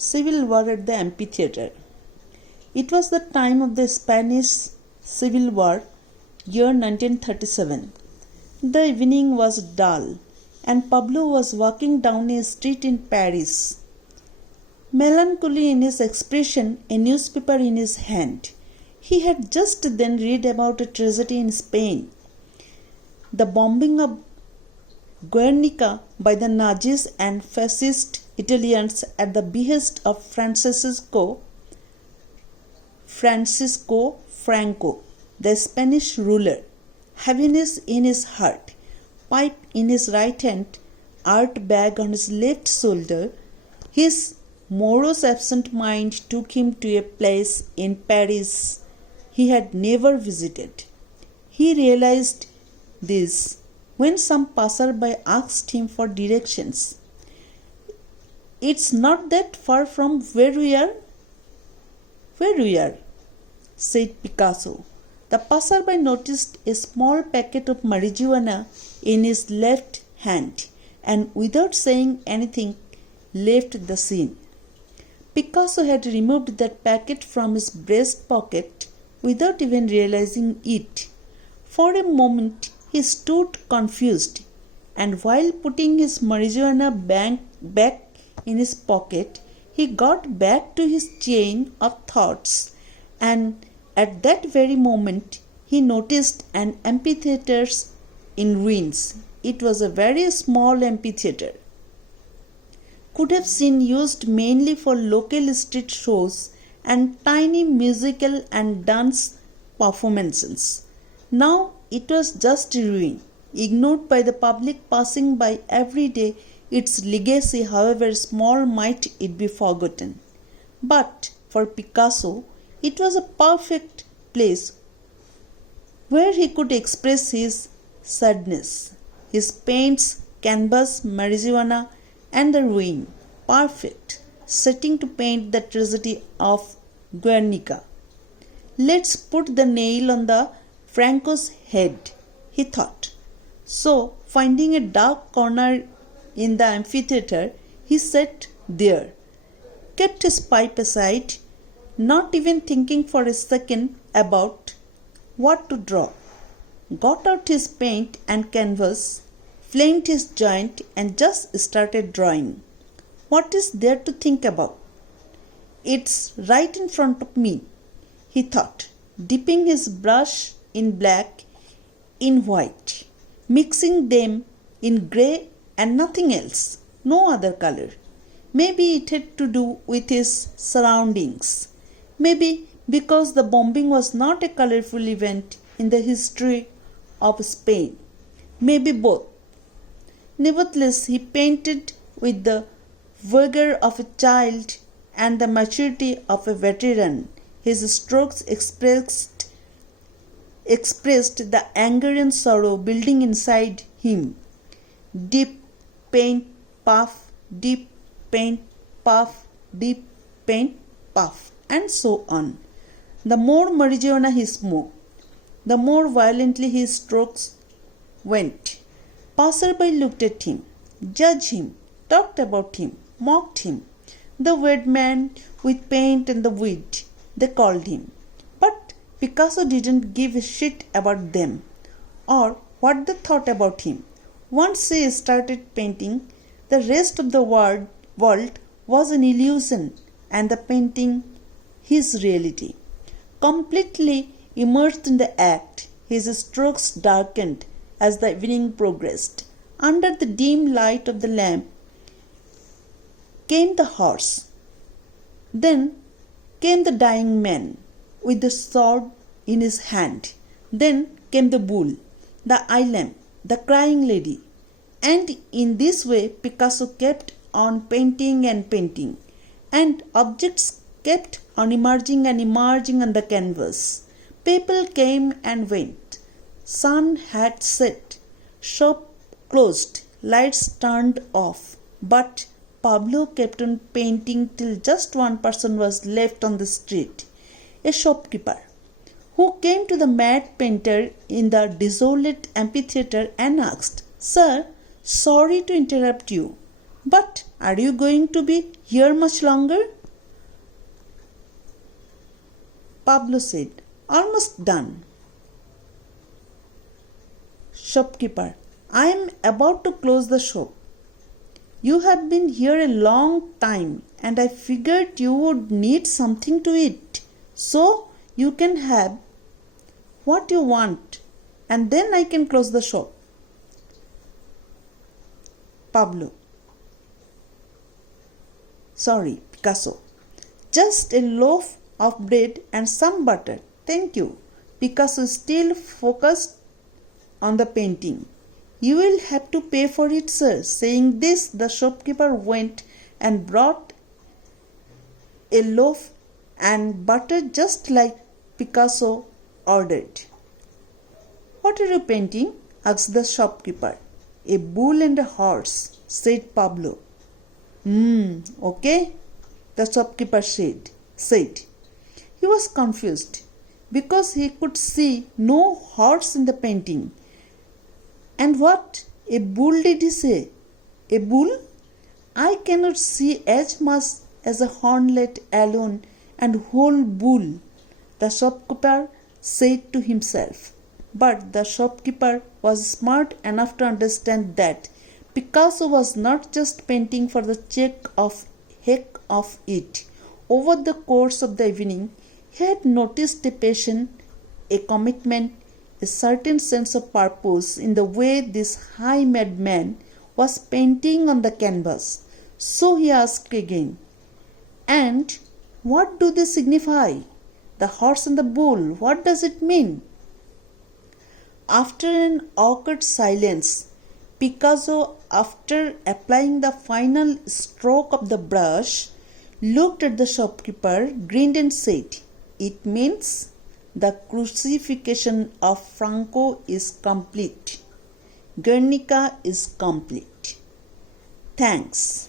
Civil War at the amphitheatre. It was the time of the Spanish Civil War, year 1937. The evening was dull, and Pablo was walking down a street in Paris. Melancholy in his expression, a newspaper in his hand. He had just then read about a tragedy in Spain. The bombing of Guernica by the Nazis and fascist Italians at the behest of Francisco Franco, the Spanish ruler. Heaviness in his heart, pipe in his right hand, art bag on his left shoulder, his morose absent mind took him to a place in Paris he had never visited. He realized this when some passerby asked him for directions. "It's not that far from where we are," said Picasso. The passerby noticed a small packet of marijuana in his left hand and without saying anything left the scene. Picasso had removed that packet from his breast pocket without even realizing it. For a moment he stood confused, and while putting his marijuana back in his pocket, he got back to his chain of thoughts, and at that very moment he noticed an amphitheatre in ruins. It was a very small amphitheatre. Could have been used mainly for local street shows and tiny musical and dance performances. Now it was just a ruin, ignored by the public passing by every day. Its legacy, however small might it be forgotten. But for Picasso, it was a perfect place where he could express his sadness. His paints, canvas, marijuana, and the ruin. Perfect setting to paint the tragedy of Guernica. "Let's put the nail on the Franco's head," he thought. So, finding a dark corner in the amphitheatre, he sat there, kept his pipe aside, not even thinking for a second about what to draw, got out his paint and canvas, flanged his joint, and just started drawing. What is there to think about? It's right in front of me, he thought, dipping his brush in black, in white, mixing them in grey and nothing else, no other color. Maybe it had to do with his surroundings. Maybe because the bombing was not a colorful event in the history of Spain. Maybe both. Nevertheless, he painted with the vigor of a child and the maturity of a veteran. His strokes expressed the anger and sorrow building inside him. Deep paint, puff, deep paint, puff, deep paint, puff, and so on. The more marijuana he smoked, the more violently his strokes went. Passerby looked at him, judged him, talked about him, mocked him. The weird man with paint and the weed, they called him. But Picasso didn't give a shit about them or what they thought about him. Once he started painting, the rest of the world was an illusion and the painting his reality. Completely immersed in the act, his strokes darkened as the evening progressed. Under the dim light of the lamp came the horse. Then came the dying man with the sword in his hand. Then came the bull, the eye lamp, the crying lady. And in this way Picasso kept on painting, and objects kept on emerging on the canvas. People came and went. Sun had set, shop closed, lights turned off. But Pablo kept on painting till just one person was left on the street, a shopkeeper, who came to the mad painter in the desolate amphitheatre and asked, "Sir, sorry to interrupt you, but are you going to be here much longer? Pablo said, almost done. Shopkeeper, I am about to close the shop. You have been here a long time and I figured you would need something to eat. So you can have what you want and then I can close the shop. Picasso. Just a loaf of bread and some butter. Thank you. Picasso still focused on the painting. You will have to pay for it, sir. Saying this, the shopkeeper went and brought a loaf and butter just like Picasso ordered. What are you painting? Asked the shopkeeper. A bull and a horse, said Pablo. Okay, the shopkeeper said. He was confused because he could see no horse in the painting. And what? A bull, did he say? A bull? I cannot see as much as a hornlet alone and whole bull, the shopkeeper said to himself. But the shopkeeper was smart enough to understand that Picasso was not just painting for the heck of it. Over the course of the evening, he had noticed a passion, a commitment, a certain sense of purpose in the way this high-made man was painting on the canvas. So he asked again, and what do they signify? The horse and the bull, what does it mean? After an awkward silence, Picasso, after applying the final stroke of the brush, looked at the shopkeeper, grinned and said, it means the crucifixion of Franco is complete. Guernica is complete. Thanks.